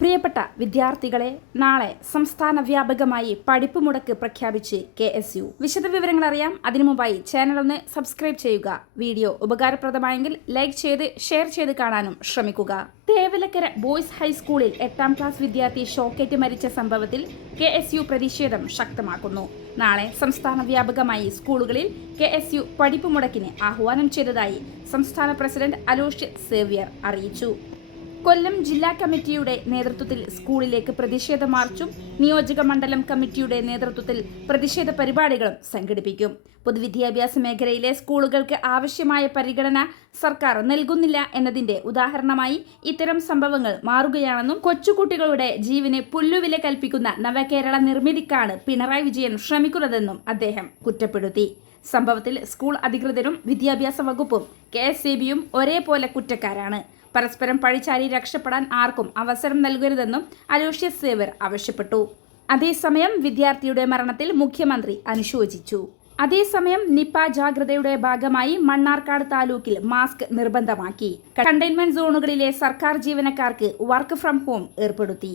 പ്രിയപ്പെട്ട വിദ്യാർത്ഥികളെ നാളെ സംസ്ഥാന വ്യാപകമായി പഠിപ്പ് മുടക്ക് പ്രഖ്യാപിച്ച് കെ എസ് യു. വിശദവിവരങ്ങൾ അറിയാം. അതിനു മുമ്പായി ചാനൽ ഒന്ന് സബ്സ്ക്രൈബ് ചെയ്യുക. വീഡിയോ ഉപകാരപ്രദമായെങ്കിൽ ലൈക്ക് ചെയ്ത് ഷെയർ ചെയ്ത് കാണാനും ശ്രമിക്കുക. തേവലക്കര ബോയ്സ് ഹൈസ്കൂളിൽ എട്ടാം ക്ലാസ് വിദ്യാർത്ഥി ഷോക്കേറ്റ് മരിച്ച സംഭവത്തിൽ കെ എസ് യു പ്രതിഷേധം ശക്തമാക്കുന്നു. നാളെ സംസ്ഥാന വ്യാപകമായി സ്കൂളുകളിൽ കെ എസ് യു പഠിപ്പ് മുടക്കിന് ആഹ്വാനം ചെയ്തതായി സംസ്ഥാന പ്രസിഡന്റ് അലോഷ്യ സേവ്യർ അറിയിച്ചു. കൊല്ലം ജില്ലാ കമ്മിറ്റിയുടെ നേതൃത്വത്തിൽ സ്കൂളിലേക്ക് പ്രതിഷേധ മാർച്ചും നിയോജക മണ്ഡലം കമ്മിറ്റിയുടെ നേതൃത്വത്തിൽ പ്രതിഷേധ പരിപാടികളും സംഘടിപ്പിക്കും. പൊതുവിദ്യാഭ്യാസ മേഖലയിലെ സ്കൂളുകൾക്ക് ആവശ്യമായ പരിഗണന സർക്കാർ നൽകുന്നില്ല എന്നതിന്റെ ഉദാഹരണമായി ഇത്തരം സംഭവങ്ങൾ മാറുകയാണെന്നും കൊച്ചുകുട്ടികളുടെ ജീവന് പുല്ലുവില കൽപ്പിക്കുന്ന നവകേരള നിർമ്മിതിക്കാണ് പിണറായി വിജയൻ ശ്രമിക്കുന്നതെന്നും അദ്ദേഹം കുറ്റപ്പെടുത്തി. സംഭവത്തിൽ സ്കൂൾ അധികൃതരും വിദ്യാഭ്യാസ വകുപ്പും കെ ഒരേപോലെ കുറ്റക്കാരാണ്. പരസ്പരം പഴിച്ചാരി രക്ഷപ്പെടാൻ ആർക്കും അവസരം നൽകരുതെന്നും അലോഷ്യസ് സേവർ ആവശ്യപ്പെട്ടു. അതേസമയം വിദ്യാർത്ഥിയുടെ മരണത്തിൽ മുഖ്യമന്ത്രി അനുശോചിച്ചു. അതേസമയം നിപ ജാഗ്രതയുടെ ഭാഗമായി മണ്ണാർക്കാട് താലൂക്കിൽ മാസ്ക് നിർബന്ധമാക്കി. കണ്ടെയ്ൻമെന്റ് സോണുകളിലെ സർക്കാർ ജീവനക്കാർക്ക് വർക്ക് ഫ്രം ഹോം ഏർപ്പെടുത്തി.